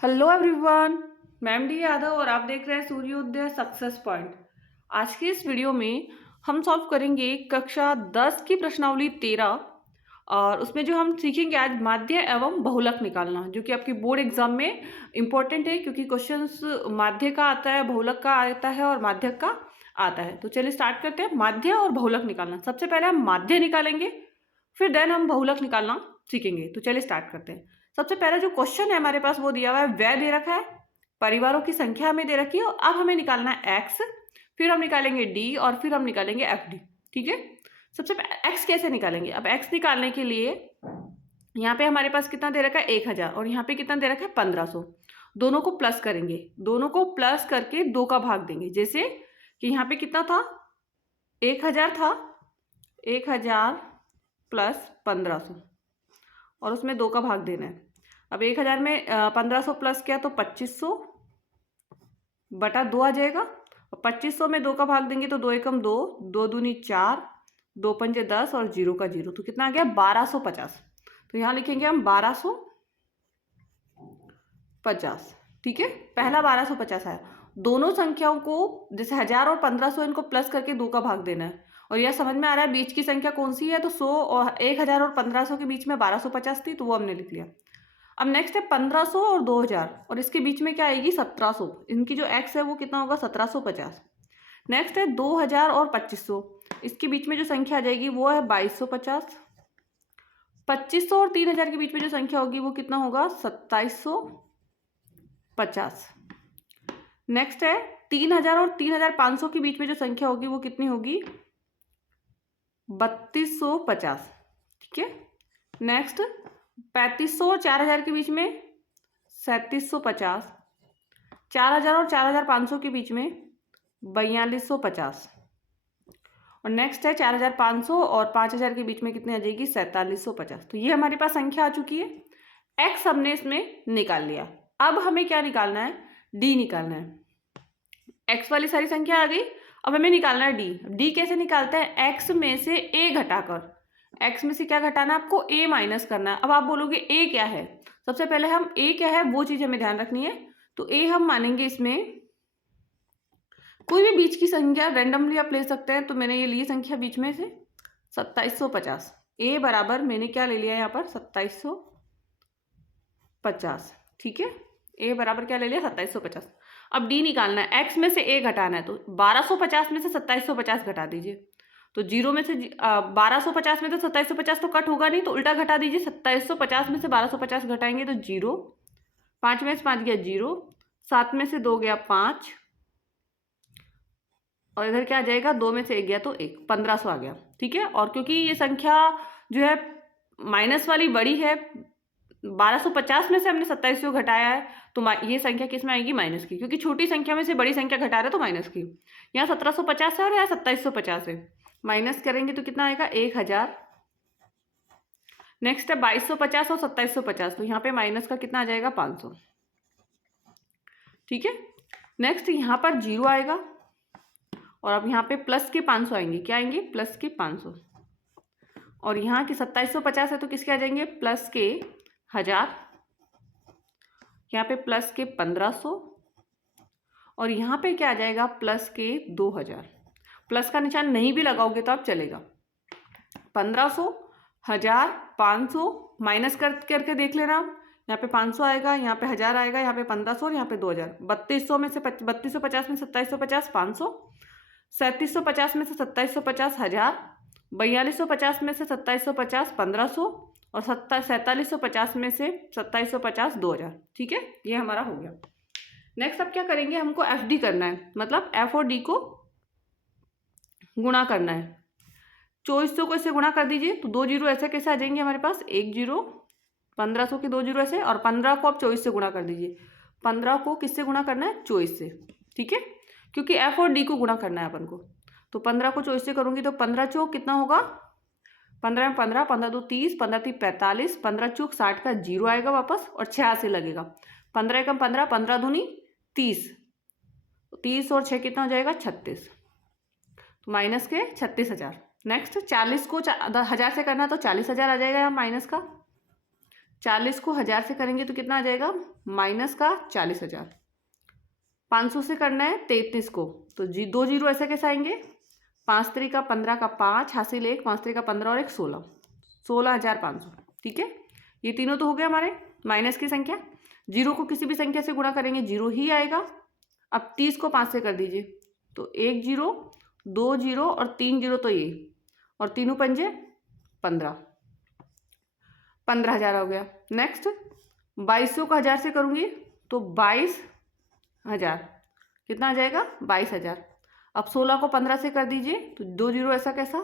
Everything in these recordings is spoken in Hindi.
Hello everyone. मैं एम डी यादव और आप देख रहे हैं सूर्योदय सक्सेस पॉइंट। आज की इस वीडियो में हम सॉल्व करेंगे कक्षा 10 की प्रश्नावली 13 और उसमें जो हम सीखेंगे आज माध्य एवं बहुलक निकालना, जो कि आपकी बोर्ड एग्जाम में इम्पोर्टेंट है क्योंकि क्वेश्चंस माध्य का आता है, बहुलक का आता है और माध्यक का आता है। तो चलिए स्टार्ट करते हैं। माध्य और बहुलक निकालना, सबसे पहले हम माध्य निकालेंगे, फिर देन हम बहुलक निकालना सीखेंगे। तो चलिए स्टार्ट करते हैं। सबसे पहला जो क्वेश्चन है हमारे पास वो दिया हुआ है, व्यय दे रखा है, परिवारों की संख्या हमें दे रखी है और अब हमें निकालना है एक्स, फिर हम निकालेंगे डी और फिर हम निकालेंगे एफ डी। ठीक है, सबसे पहले एक्स कैसे निकालेंगे। अब एक्स निकालने के लिए यहाँ पे हमारे पास कितना दे रखा है 1000 और यहाँ पे कितना दे रखा है 1500। दोनों को प्लस करेंगे, दोनों को प्लस करके 2 का भाग देंगे। जैसे कि यहाँ पे कितना था 1000 था, 1000 प्लस 1500 और उसमें 2 का भाग देना है। अब 1000 में 1500 प्लस किया तो 2500 बटा 2 आ जाएगा और 2500 में 2 का भाग देंगे तो 2 एकम 2, 2 दूनी 4, 2 पंजे 10 और 0 का 0, तो कितना आ गया 1250। तो यहाँ लिखेंगे हम 1250। ठीक है, पहला 1250 आया। दोनों संख्याओं को जैसे 1000 और 1500 इनको प्लस करके 2 का भाग देना है और यह समझ में आ रहा है बीच की संख्या कौन सी है, तो 100 और 1000 और 1500 के बीच में 1250 थी तो वो हमने लिख लिया। अब नेक्स्ट है 1500 और 2000 और इसके बीच में क्या आएगी 1700। इनकी जो एक्स है वो कितना होगा 1750। नेक्स्ट है 2000 और 2500, इसके बीच में जो संख्या आ जाएगी वो है 2250। 2500 और 3000 के बीच में जो संख्या होगी वो कितना होगा 2750। नेक्स्ट है 3000 और 3500 के बीच में जो संख्या होगी वो कितनी होगी 3250। ठीक है, नेक्स्ट 3500 और 4000 के बीच में 3750। 4000 और 4500 के बीच में 4250 और नेक्स्ट है 4500 और 5000 के बीच में कितनी आ जाएगी 4750। तो ये हमारे पास संख्या आ चुकी है। एक्स हमने इसमें निकाल लिया। अब हमें क्या निकालना है, डी निकालना है। एक्स वाली सारी संख्या आ गई, अब हमें निकालना है डी। डी कैसे निकालते हैं, एक्स में से ए घटाकर। एक्स में से क्या घटाना है आपको, ए माइनस करना है। अब आप बोलोगे ए क्या है, सबसे पहले हम ए क्या है वो चीज हमें ध्यान रखनी है। तो ए हम मानेंगे इसमें कोई भी बीच की संख्या रैंडमली आप ले सकते हैं। तो मैंने ये ली संख्या बीच में से 2750। ए बराबर मैंने क्या ले लिया यहाँ पर 2750। ठीक है, ए बराबर क्या ले लिया 2750। अब डी निकालना है, एक्स में से ए घटाना है। तो 1250 में से 2750 घटा दीजिए। तो 0 में से 1250 में तो 2750 तो कट होगा नहीं, तो उल्टा घटा दीजिए। 2750 में से 1250 घटाएंगे तो 0, 5 में से 5 गया 0, 7 में से 2 गया 5 और इधर क्या आ जाएगा 2 में से 1 गया तो 1, 1500 आ गया। ठीक है, और क्योंकि ये संख्या जो है माइनस वाली बड़ी है, 1250 में से हमने 2700 घटाया है तो ये संख्या किस में आएगी माइनस की, क्योंकि छोटी संख्या में से बड़ी संख्या घटा रहे तो माइनस की। यहाँ 1750 है और यहाँ 2750 है, माइनस करेंगे तो कितना आएगा 1000। नेक्स्ट है 2250 और 2750, तो यहाँ पे माइनस का कितना आ जाएगा 500। ठीक है, नेक्स्ट यहाँ पर 0 आएगा और अब यहाँ पे प्लस के 500 आएंगे। क्या आएंगे प्लस के 500 और यहाँ की 2750 है तो किसके आ जाएंगे प्लस के 1000, यहाँ पे प्लस के 1500 और यहाँ पे क्या आ जाएगा प्लस के 2000। प्लस का निशान नहीं भी लगाओगे तो आप चलेगा। 1500, 1000, 500 माइनस करके देख लेना। यहाँ पे 500 आएगा, यहाँ पे 1000 आएगा, यहाँ पे 1500 और यहाँ पे 2000। 3200 में से 3250 में 2750 500, 3750 में से 2750 1000, 4250 में से 2750 1500 और 4750 में से 2750 2000। ठीक है, ये हमारा हो गया। नेक्स्ट अब क्या करेंगे, हमको एफ डी करना है, मतलब एफ और डी को गुणा करना है। 2400 को इससे गुणा कर दीजिए तो 2 जीरो ऐसे कैसे आ जाएंगे हमारे पास, 1 जीरो, 1500 के 2 जीरो ऐसे और 15 को आप 24 से गुणा कर दीजिए। 15 को किससे गुणा करना है 24 से। ठीक है, क्योंकि एफ और डी को गुणा करना है अपन को। तो 15 को 24 से करूंगी तो 15 चौक कितना होगा 15 में 15, 15 दो 30, 15 तीन 45, 15 चौक 60 का 0 आएगा वापस और 6 से लगेगा। 15 एकम 15, 15 दूनी 30, 30 और 6 कितना हो जाएगा 36, तो माइनस के 36,000। नेक्स्ट 40 को 1000 से करना तो 40,000 आ जाएगा यहाँ माइनस का। 40 को 1000 से करेंगे तो कितना आ जाएगा, माइनस का 40,000। 500 से करना है 33 को, तो 2 जीरो ऐसे कैसे आएंगे, 5 3 का 15 का 5 हासिल 1, 5 3 का 15 और 1 16, 16,500। ठीक है, ये तीनों तो हो गए हमारे माइनस की संख्या। जीरो को किसी भी संख्या से गुणा करेंगे जीरो ही आएगा। अब 30 को 5 से कर दीजिए, तो 1 जीरो 2 जीरो और 3 जीरो, तो ये और तीनों पंजे 15, 15,000 हो गया। नेक्स्ट 2200 को 1000 से करूँगी तो 22,000, कितना आ जाएगा, 22,000। अब 16 को 15 से कर दीजिए तो 2 जीरो ऐसा कैसा,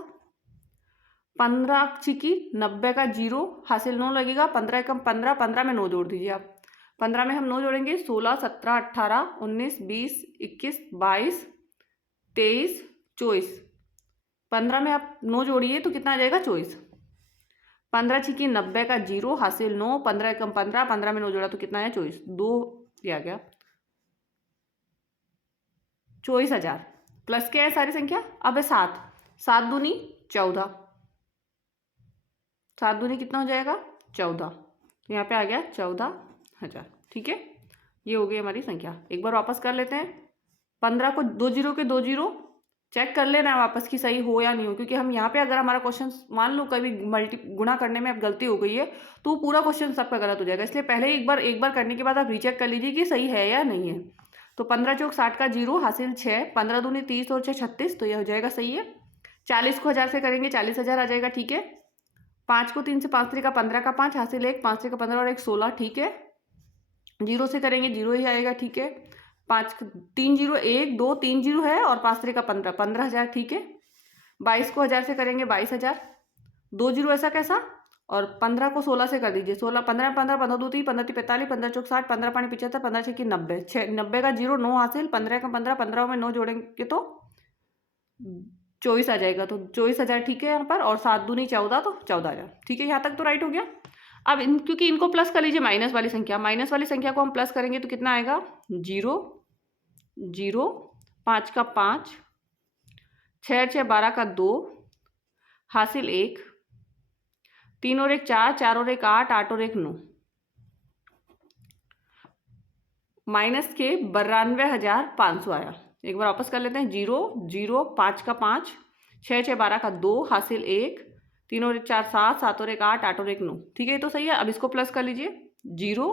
15 छिकी 90 का जीरो हासिल 9 लगेगा, 15 एकम 15, 15 में 9 जोड़ दीजिए आप। 15 में हम 9 जोड़ेंगे, 16 17 18 19 20 21 22 23 24। 15 में आप 9 जोड़िए तो कितना आ जाएगा, 24। 15 छिकी 90 का जीरो हासिल 9, 15 एकम 15, 15 में 9 जोड़ा तो कितना है, 24। 2 आ गया, 24,000। प्लस क्या है सारी संख्या, अब है 7, 7 दूनी 14, 7 दूनी कितना हो जाएगा, 14। तो यहाँ पे आ गया 14,000। ठीक है, ये हो गई हमारी संख्या। एक बार वापस कर लेते हैं। 15 को 2 जीरो के 2 जीरो चेक कर लेना है वापस की सही हो या नहीं हो, क्योंकि हम यहाँ पे अगर हमारा क्वेश्चन मान लो कभी मल्टी गुणा करने में अब गलती हो गई है तो पूरा क्वेश्चन सबका गलत हो जाएगा। इसलिए पहले एक बार करने के बाद आप रीचेक कर लीजिए कि सही है या नहीं है। तो 15 चौक 60 का जीरो हासिल 6, 15 दूनी 30 और 6 36, तो यह हो जाएगा सही है। 40 को 1000 से करेंगे 40,000 आ जाएगा। ठीक है, 5 को 3 से 5 3 का 15 का 5 हासिल 1, 5 3 का 15 और 1 16। ठीक है, जीरो से करेंगे जीरो ही आएगा। ठीक है, 5 3 जीरो 1 2 3 जीरो है और 5 3 का 15, 15,000। ठीक है, 22 को 1000 से करेंगे 22,000, 2 जीरो ऐसा कैसा, और 15 को 16 से कर दीजिए, 16 15 15 15 2 3 15 3 45 15 चौक 60 15 पानी 75 15 6 की 90, 90 का जीरो 9 हासिल, 15 का 15, 15 में 9 जोड़ेंगे तो 24 आ जाएगा। तो 24,000 ठीक है यहाँ पर, और 7 दूनी 14, तो 14,000। ठीक है, यहाँ तक तो राइट हो गया। अब क्योंकि इनको प्लस कर लीजिए, माइनस वाली संख्या को हम प्लस करेंगे तो कितना आएगा, 0 0 5 का 5 6 6 12 का 2 हासिल 1, 3 और 1 4, 4 और 1 8, 8 और 1 9, माइनस के 92,500 आया। एक बार वापस कर लेते हैं। 0 0 5 का 5 6 6 12 का 2 हासिल 1, 3 और 1 4 7, 7 और 1 8, 8 और 1 9। ठीक है, ये तो सही है। अब इसको प्लस कर लीजिए, 0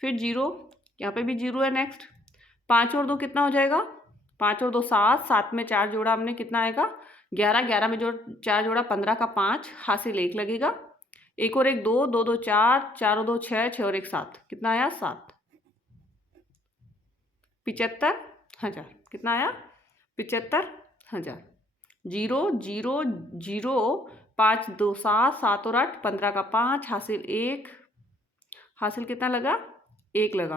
फिर 0, यहाँ पे भी 0 है। नेक्स्ट 5 और 2 कितना हो जाएगा, 5 और 2 7, 7 में 4 जोड़ा हमने, कितना आएगा 11, 11 में 4 जोड़ा 15 का 5 हासिल 1 लगेगा, 1 और 1 2, 2 2 4, 4 और 2 6, 6 और 1 7, कितना आया 7, 75,000। कितना आया, 75,000। 0 0 0 5 2 7, 7 और 8 15 का 5 हासिल 1, हासिल कितना लगा, 1 लगा,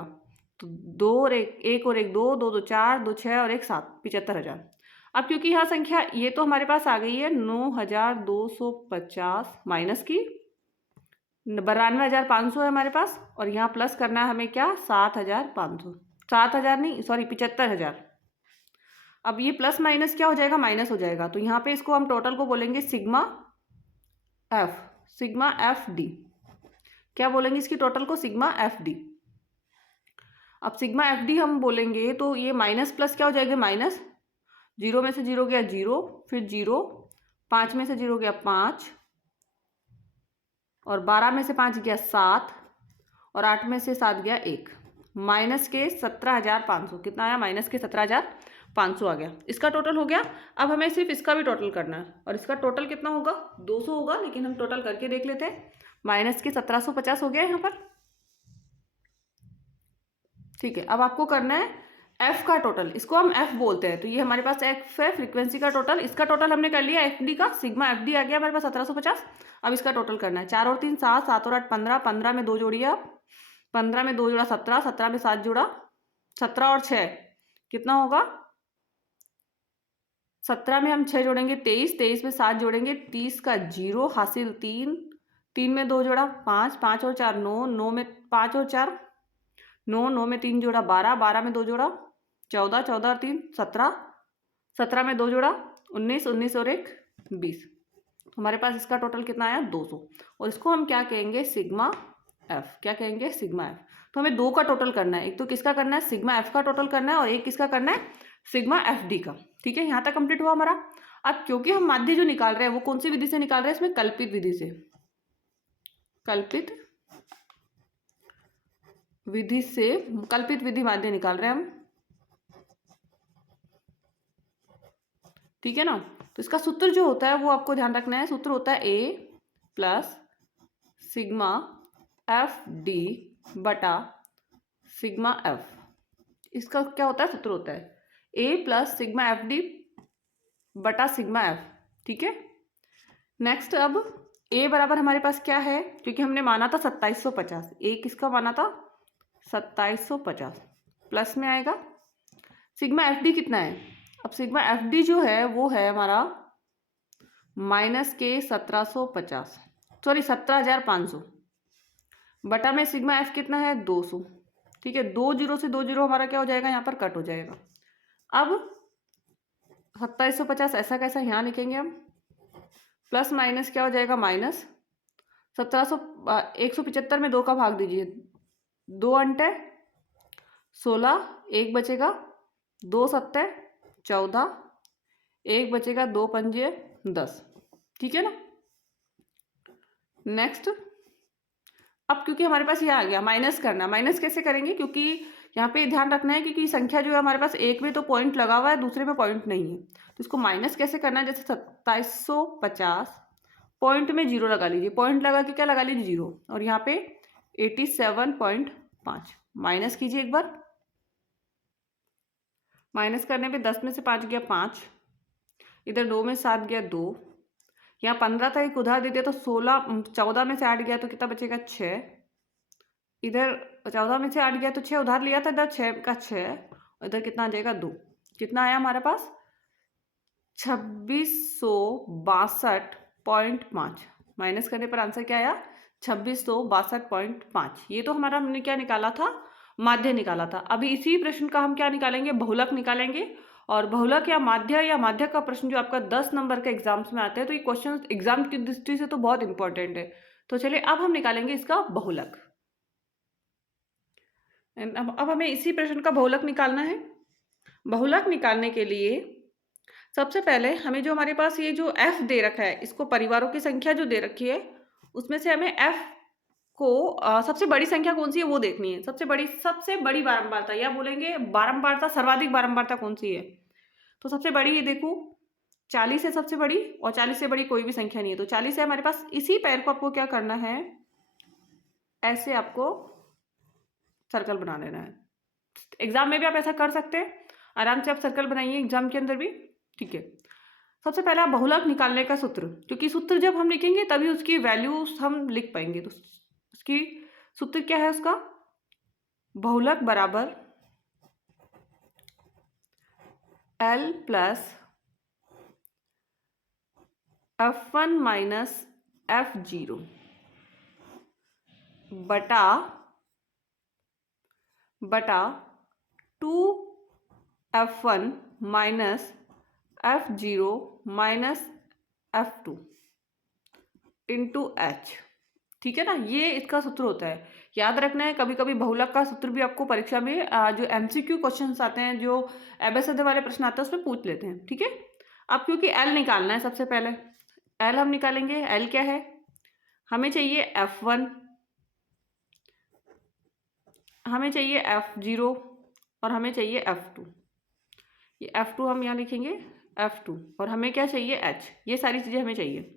तो 2 और 1 और 1 2, 2 2 4, 2 6 और 1 7, 75,000। अब क्योंकि यहाँ संख्या ये तो हमारे पास आ गई है 9,250 माइनस की 92,500 है हमारे पास, और यहाँ प्लस करना है हमें क्या, 7,500, 7,000 नहीं सॉरी 75,000। अब ये प्लस माइनस क्या हो जाएगा, माइनस हो जाएगा। तो यहाँ पे इसको हम टोटल को बोलेंगे सिग्मा एफ डी। क्या बोलेंगे इसकी टोटल को, सिग्मा एफ डी। अब सिग्मा एफ डी हम बोलेंगे तो ये माइनस प्लस क्या हो जाएगा, माइनस 0 में से 0 गया 0, फिर 0, 5 में से 0 गया 5, और 12 में से 5 गया 7, और 8 में से 7 गया 1, माइनस के 17,500। कितना आया, माइनस के 17,500 आ गया। इसका टोटल हो गया। अब हमें सिर्फ इसका भी टोटल करना है, और इसका टोटल कितना होगा, 200 होगा, लेकिन हम टोटल करके देख लेते हैं। माइनस के 1750 हो गया यहाँ पर। ठीक है, अब आपको करना है एफ का टोटल, इसको हम एफ बोलते हैं। तो ये हमारे पास एफ है, फ्रीक्वेंसी का टोटल। इसका टोटल हमने कर लिया एफ डी का, सिग्मा एफ डी आ गया हमारे पास 1750। अब इसका टोटल करना है, 4 और 3 7, 7 और 8 15, 15 में 2 जोड़िए आप, 15 में 2 जोड़ा 17, 17 में 7 जोड़ा 17 और 6 कितना होगा, 17 में हम 6 जोड़ेंगे 23, 23 में 7 जोड़ेंगे 30 का 0 हासिल 3, 3 में 2 जोड़ा 5, 5 और 4 9, 9 में 5 और 4 9, 9 में 3 जोड़ा 12, 12 में 2 जोड़ा 14, 14 और 3 17, 17 में 2 जोड़ा 19, 19 और 1 20, हमारे पास इसका टोटल कितना आया 200, और इसको हम क्या कहेंगे सिग्मा एफ। क्या कहेंगे सिग्मा एफ। तो हमें 2 का टोटल करना है, एक तो किसका करना है सिग्मा एफ का टोटल करना है, और एक किसका करना है सिग्मा एफ डी का। ठीक है, यहाँ तक कंप्लीट हुआ हमारा। अब क्योंकि हम माध्य जो निकाल रहे हैं वो कौन सी विधि से निकाल रहे हैं, इसमें कल्पित विधि से, कल्पित विधि से, कल्पित विधि माध्य निकाल रहे हैं हम। ठीक है ना। तो इसका सूत्र जो होता है वो आपको ध्यान रखना है, सूत्र होता है ए प्लस सिग्मा एफ डी बटा सिग्मा एफ। इसका क्या होता है सूत्र होता है ए प्लस सिग्मा एफ डी बटा सिग्मा एफ। ठीक है। नेक्स्ट अब ए बराबर हमारे पास क्या है, क्योंकि हमने माना था 2750, ए किसका माना था 2750, प्लस में आएगा सिग्मा एफ डी कितना है। अब सिग्मा एफ डी जो है वो है हमारा माइनस के 1750, सॉरी 17500 बटा में सिग्मा एफ कितना है 200। ठीक है, 2 जीरो से 2 जीरो हमारा क्या हो जाएगा, यहाँ पर कट हो जाएगा। अब 2750 ऐसा कैसा यहाँ लिखेंगे हम, प्लस माइनस क्या हो जाएगा माइनस 175 में 2 का भाग दीजिए, 2 अंटे 16, 1 बचेगा 2 सत्ते 14, 1 बचेगा 2 पंजे 10। ठीक है ना। नेक्स्ट अब क्योंकि हमारे पास ये आ गया माइनस करना, माइनस कैसे करेंगे, क्योंकि यहाँ पे ध्यान रखना है क्योंकि संख्या जो है हमारे पास एक में तो पॉइंट लगा हुआ है, दूसरे में पॉइंट नहीं है, तो इसको माइनस कैसे करना है, जैसे 2750 पॉइंट में 0 लगा लीजिए, पॉइंट लगा के क्या लगा लीजिए 0, और यहाँ पे 87.5 माइनस कीजिए एक बार। माइनस करने पे 10 में से 5 गया 5, इधर 2 में 7 गया 2, यहाँ 15 था एक उधार दे दिया तो 14 में से 8 गया तो कितना बचेगा 6, इधर 14 में से 8 गया तो 6 उधार लिया था, इधर 6 का 6, इधर कितना आ जाएगा 2, कितना आया हमारे पास 2662.5, माइनस करने पर आंसर क्या आया 2662.5। ये तो हमारा हमने क्या निकाला था माध्य निकाला था। अभी इसी प्रश्न का हम क्या निकालेंगे बहुलक निकालेंगे, और बहुलक या माध्य का प्रश्न जो आपका 10 नंबर के एग्जाम्स में आते हैं, तो ये क्वेश्चन एग्जाम की दृष्टि से तो बहुत इंपॉर्टेंट है। तो चलिए अब हम निकालेंगे इसका बहुलक। अब हमें इसी प्रश्न का बहुलक निकालना है। बहुलक निकालने के लिए सबसे पहले हमें जो हमारे पास ये जो f दे रखा है, इसको परिवारों की संख्या जो दे रखी है उसमें से हमें f को सबसे बड़ी संख्या कौन सी है वो देखनी है। सबसे बड़ी बारंबारता, या बोलेंगे बारंबारता, सर्वाधिक बारंबारता कौन सी है, तो सबसे बड़ी ये देखो 40 है सबसे बड़ी, और 40 से बड़ी कोई भी संख्या नहीं है, तो 40 है हमारे पास। इसी पैर को आपको क्या करना है, ऐसे आपको सर्कल बना लेना है। एग्जाम में भी आप ऐसा कर सकते हैं, आराम से आप सर्कल बनाइए एग्जाम के अंदर भी। ठीक है, सबसे पहला बहुलक निकालने का सूत्र, क्योंकि सूत्र जब हम लिखेंगे तभी उसकी वैल्यू हम लिख पाएंगे। तो उसकी सूत्र क्या है उसका, बहुलक बराबर L plus F1 minus F0 बटा 2F1 minus F0 minus F2 into H। ठीक है ना, ये इसका सूत्र होता है। याद रखना है, कभी कभी बहुलक का सूत्र भी आपको परीक्षा में जो MCQ क्वेश्चंस आते हैं, जो एबेसिडर वाले प्रश्न आते हैं उसमें पूछ लेते हैं। ठीक है, अब क्योंकि L निकालना है, सबसे पहले L हम निकालेंगे। L क्या है, हमें चाहिए F1, हमें चाहिए F0 और हमें चाहिए F2। ये F2 हम यहाँ लिखेंगे F2, और हमें क्या चाहिए H, ये सारी चीज़ें हमें चाहिए।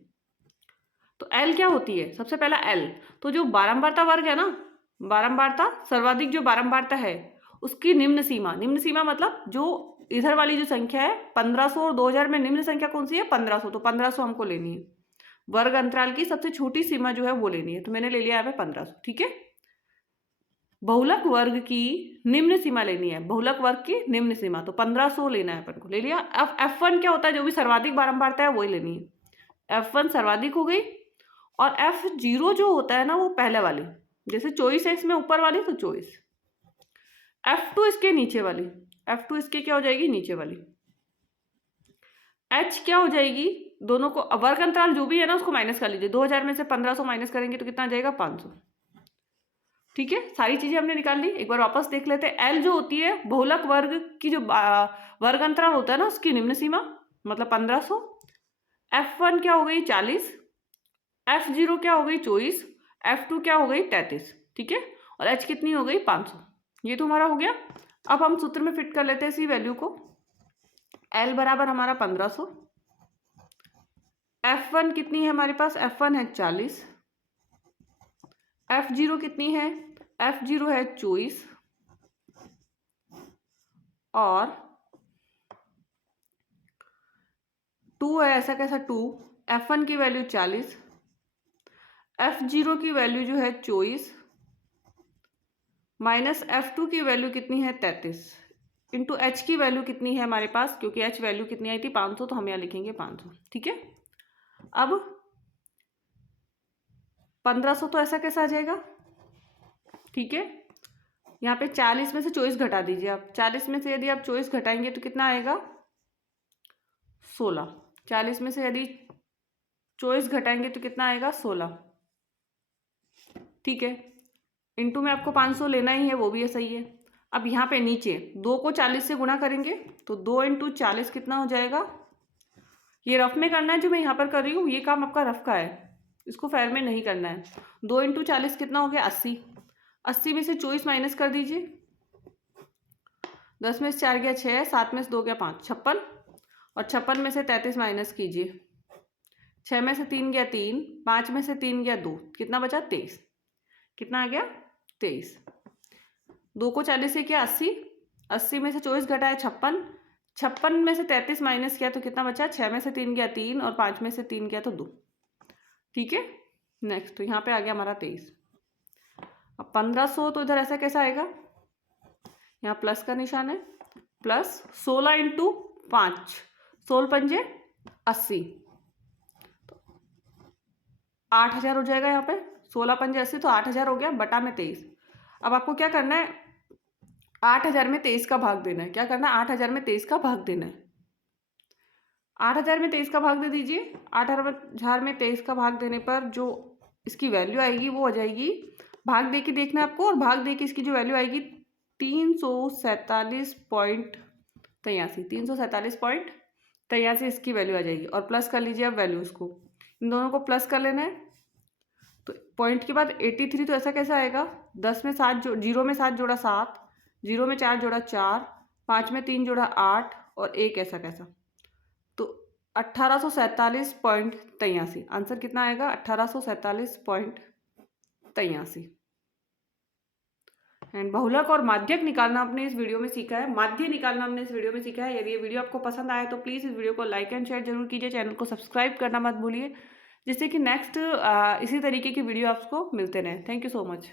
तो L क्या होती है, सबसे पहला L, तो जो बारंबारता वर्ग है ना, बारंबारता सर्वाधिक जो बारंबारता है उसकी निम्न सीमा, निम्न सीमा मतलब जो इधर वाली जो संख्या है 1500 और 2000 में निम्न संख्या कौन सी है 1500, तो 1500 हमको लेनी है। वर्ग अंतराल की सबसे छोटी सीमा जो है वो लेनी है, तो मैंने ले लिया है 1500। ठीक है, बहुलक वर्ग की निम्न सीमा लेनी है, बहुलक वर्ग की निम्न सीमा, तो 1500 लेना है अपन को, ले लिया। अब F1 क्या होता है, जो भी सर्वाधिक बारंबारता है वही लेनी है। F1 सर्वाधिक हो गई, और F0 जो होता है ना वो पहले वाली, जैसे 24 है इसमें ऊपर वाली तो 24, F2 इसके नीचे वाली, F2 इसके क्या हो जाएगी नीचे वाली। एच क्या हो जाएगी, दोनों को वर्ग अंतराल जो भी है ना उसको माइनस कर लीजिए। 2000 में से 1500 माइनस करेंगे तो कितना आ जाएगा, 500। ठीक है, सारी चीजें हमने निकाल ली। एक बार वापस देख लेते हैं। एल जो होती है बहुलक वर्ग की जो वर्ग अंतराल होता है ना उसकी निम्न सीमा मतलब 1500। F1 क्या हो गई 40, F0 क्या हो गई 24, F2 क्या हो गई 33। ठीक है, और H कितनी हो गई 500। ये तो हमारा हो गया। अब हम सूत्र में फिट कर लेते हैं इसी वैल्यू को। L बराबर हमारा 1500, F1 कितनी है हमारे पास, F1 है 40, F0 कितनी है, F0 है 24 और 2 है, ऐसा कैसा 2, F1 की वैल्यू 40, F0 की वैल्यू जो है 24 माइनस F2 की वैल्यू कितनी है 33 इंटू H की वैल्यू कितनी है हमारे पास, क्योंकि H वैल्यू कितनी आई थी 500, तो हम यहाँ लिखेंगे 500। ठीक है, अब 1500 तो ऐसा कैसा आ जाएगा। ठीक है, यहाँ पे 40 में से 24 घटा दीजिए आप। 40 में से यदि आप 24 घटाएंगे तो कितना आएगा, 16। 40 में से यदि 24 घटाएंगे तो कितना आएगा, 16। ठीक है, इंटू में आपको 500 लेना ही है, वो भी है, सही है। अब यहाँ पे नीचे 2 को 40 से गुणा करेंगे तो 2 इंटू 40 कितना हो जाएगा। ये रफ में करना है जो मैं यहाँ पर कर रही हूँ, ये काम आपका रफ का है, इसको फेयर में नहीं करना है। 2 इंटू 40 कितना हो गया 80। 80 में से 24 माइनस कर दीजिए। 10 में से 4 गया 6, 7 में से 2 गया 5, 56। और 56 में से 33 माइनस कीजिए। 6 में से 3 गया 3, 5 में से 3 गया 2, कितना बचा 23। कितना आ गया 23। 2 को 40 से किया 80, 80 में से 24 घटाया 56, 56 में से 33 माइनस किया तो कितना बचा, 6 में से 3 गया 3 और 5 में से 3 गया तो 2। ठीक है, नेक्स्ट तो यहाँ पे आ गया हमारा 23। अब 1500 तो इधर ऐसा कैसा आएगा, यहाँ प्लस का निशान है, प्लस 16 इंटू 5, 16 पंजे 80, 8000 हो जाएगा। यहाँ पे 16 पंजे 80 तो 8000 हो गया, बटा में 23। अब आपको क्या करना है, 8000 में 23 का भाग देना है। क्या करना है, 8000 में 23 का भाग देना है। 8000 में 23 का भाग दे दीजिए। 8000 में 23 का भाग देने पर जो इसकी वैल्यू आएगी वो हो जाएगी, भाग दे के देखना है आपको, और भाग दे के इसकी जो वैल्यू आएगी 347.83, 347.83 इसकी वैल्यू आ जाएगी। और प्लस कर लीजिए अब वैल्यूज़ को, इन दोनों को प्लस कर लेना है। तो पॉइंट के बाद 83 तो ऐसा कैसा आएगा, 10 में 7 जीरो में 7 जोड़ा 7, 0 में 4 जोड़ा 4, 5 में 3 जोड़ा 8 और 1 ऐसा कैसा, तो 1847.83। आंसर कितना आएगा, 1847.83। एंड बहुलक और माध्यक निकालना आपने इस वीडियो में सीखा है, माध्य निकालना हमने इस वीडियो में सीखा है। यदि ये वीडियो आपको पसंद आए तो प्लीज़ इस वीडियो को लाइक एंड शेयर जरूर कीजिए, चैनल को सब्सक्राइब करना मत भूलिए, जिससे कि नेक्स्ट इसी तरीके की वीडियो आपको मिलते रहें। Thank you so much.